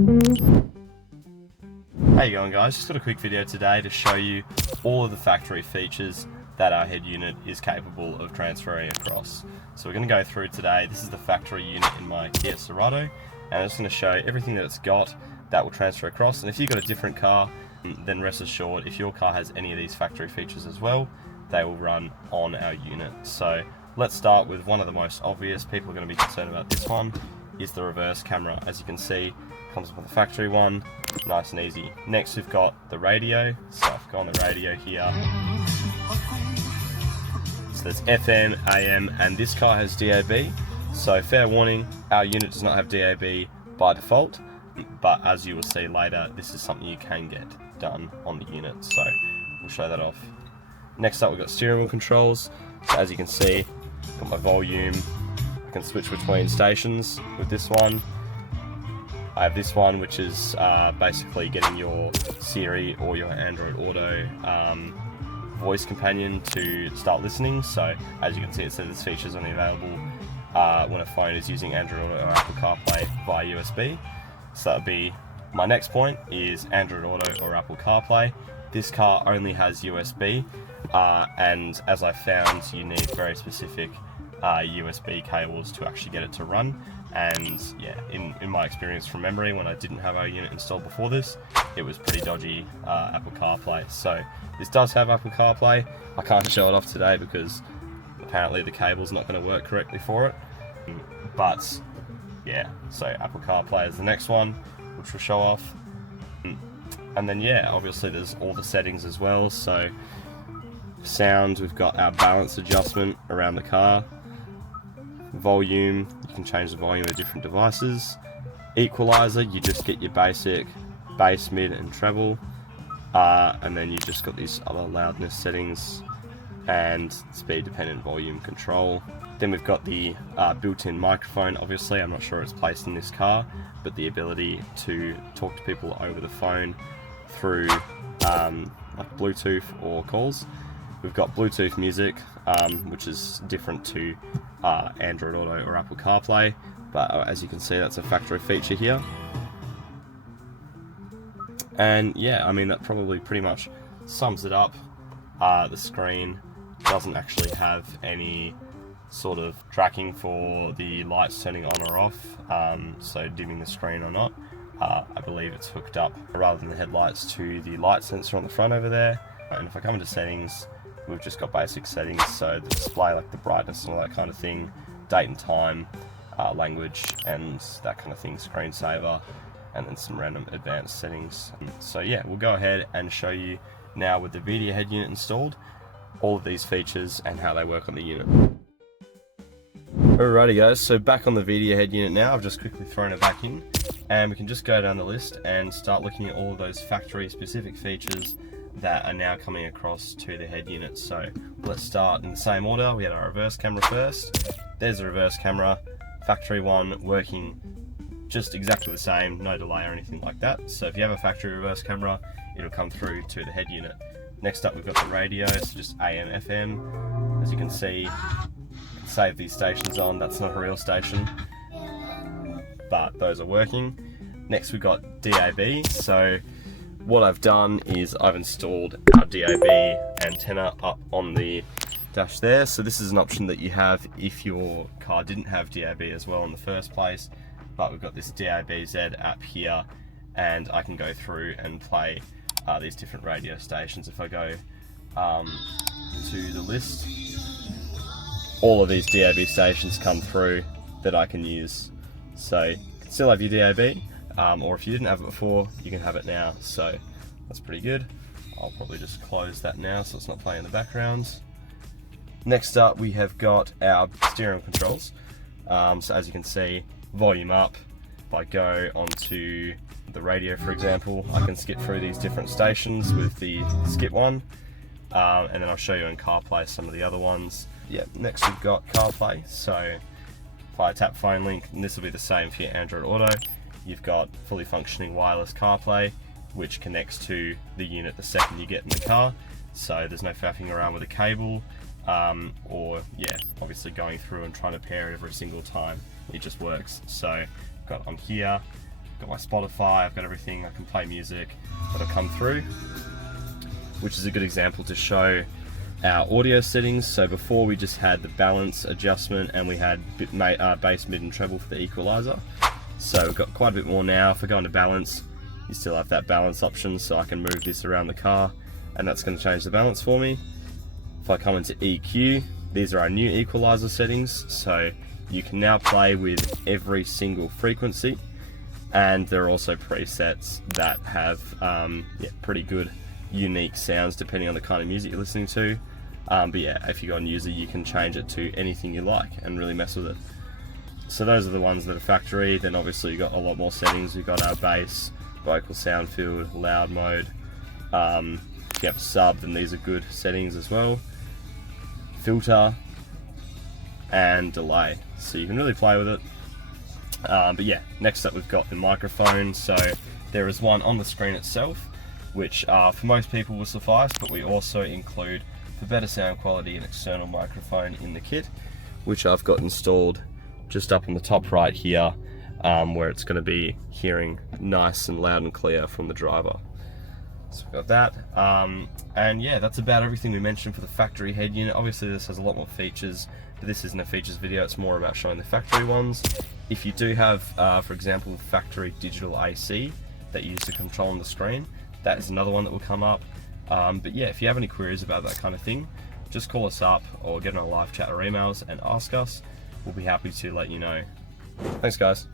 How you going, guys? Just got a quick video today to show you all of the factory features that our head unit is capable of transferring across. So we're going to go through today. This is the factory unit in my Kia Cerato, and I'm just going to show everything that it's got that will transfer across. And if you've got a different car, then rest assured, if your car has any of these factory features as well, they will run on our unit. So let's start with one of the most obvious. People are going to be concerned about this one, is the reverse camera. As you can see, comes with the factory one, nice and easy. Next we've got the radio, so I've got on the radio here. So there's FM, AM, and this car has DAB. So fair warning, our unit does not have DAB by default, but as you will see later, this is something you can get done on the unit, so we'll show that off. Next up we've got steering wheel controls. So as you can see, got my volume. I can switch between stations with this one. I have this one, which is basically getting your Siri or your Android Auto voice companion to start listening. So as you can see, it says this feature is only available when a phone is using Android Auto or Apple CarPlay via USB. So that would be my next point, is Android Auto or Apple CarPlay. This car only has USB, and as I found, you need very specific USB cables to actually get it to run. And yeah, in my experience from memory, when I didn't have our unit installed before this, it was pretty dodgy Apple CarPlay. So this does have Apple CarPlay. I can't show it off today because apparently the cable's not going to work correctly for it. But yeah, so Apple CarPlay is the next one, which we'll show off. And then yeah, obviously there's all the settings as well. So sound, we've got our balance adjustment around the car. Volume, you can change the volume of different devices. Equalizer, you just get your basic bass, mid and treble, and then you just got these other loudness settings and speed dependent volume control. Then we've got the built-in microphone. Obviously I'm not sure it's placed in this car, but the ability to talk to people over the phone through like Bluetooth or calls. We've got Bluetooth music, which is different to Android Auto or Apple CarPlay, but as you can see, that's a factory feature here. And yeah, I mean, that probably pretty much sums it up. The screen doesn't actually have any sort of tracking for the lights turning on or off, so dimming the screen or not. I believe it's hooked up, rather than the headlights, to the light sensor on the front over there. And if I come into settings, we've just got basic settings, so the display, like the brightness and all that kind of thing, date and time, language and that kind of thing, screensaver, and then some random advanced settings. So yeah, we'll go ahead and show you now with the Vhedia head unit installed, all of these features and how they work on the unit. Alrighty guys, so back on the Vhedia head unit now. I've just quickly thrown it back in, and we can just go down the list and start looking at all of those factory specific features that are now coming across to the head unit. So let's start in the same order. We had our reverse camera first. There's the reverse camera, factory one, working just exactly the same, no delay or anything like that. So if you have a factory reverse camera, it'll come through to the head unit. Next up we've got the radio, so just AM, FM. As you can see, save these stations on. That's not a real station, but those are working. Next we've got DAB. So what I've done is I've installed our DAB antenna up on the dash there. So this is an option that you have if your car didn't have DAB as well in the first place, but we've got this DAB-Z app here, and I can go through and play these different radio stations. If I go to the list, all of these DAB stations come through that I can use. So you can still have your DAB, or if you didn't have it before, you can have it now. So that's pretty good. I'll probably just close that now so it's not playing in the background. Next up we have got our steering controls. So as you can see, volume up. If I go onto the radio, for example, I can skip through these different stations with the skip one, and then I'll show you in CarPlay some of the other ones. Yeah, next we've got CarPlay. So if I tap phone link, and this will be the same for your Android Auto, you've got fully functioning wireless CarPlay, which connects to the unit the second you get in the car. So there's no faffing around with a cable, or yeah, obviously going through and trying to pair it every single time. It just works. So got on here, got my Spotify, I've got everything, I can play music that'll come through, which is a good example to show our audio settings. So before we just had the balance adjustment and we had bass, mid and treble for the equalizer. So we've got quite a bit more now. If I go into balance, you still have that balance option, so I can move this around the car and that's going to change the balance for me. If I come into EQ, these are our new equalizer settings, so you can now play with every single frequency, and there are also presets that have pretty good unique sounds depending on the kind of music you're listening to. But yeah, if you go on user, you can change it to anything you like and really mess with it. So those are the ones that are factory. Then obviously you've got a lot more settings. We've got our bass, vocal sound field, loud mode. If you have a sub, then these are good settings as well. Filter and delay, so you can really play with it. But yeah, next up we've got the microphone. So there is one on the screen itself, which for most people will suffice, but we also include, for better sound quality, an external microphone in the kit, which I've got installed just up on the top right here, where it's going to be hearing nice and loud and clear from the driver. So we've got that, and yeah, that's about everything we mentioned for the factory head unit. Obviously this has a lot more features, but this isn't a features video, it's more about showing the factory ones. If you do have, for example, factory digital AC that you use to control on the screen, that is another one that will come up. But yeah, if you have any queries about that kind of thing, just call us up or get on our live chat or emails and ask us. We'll be happy to let you know. Thanks guys.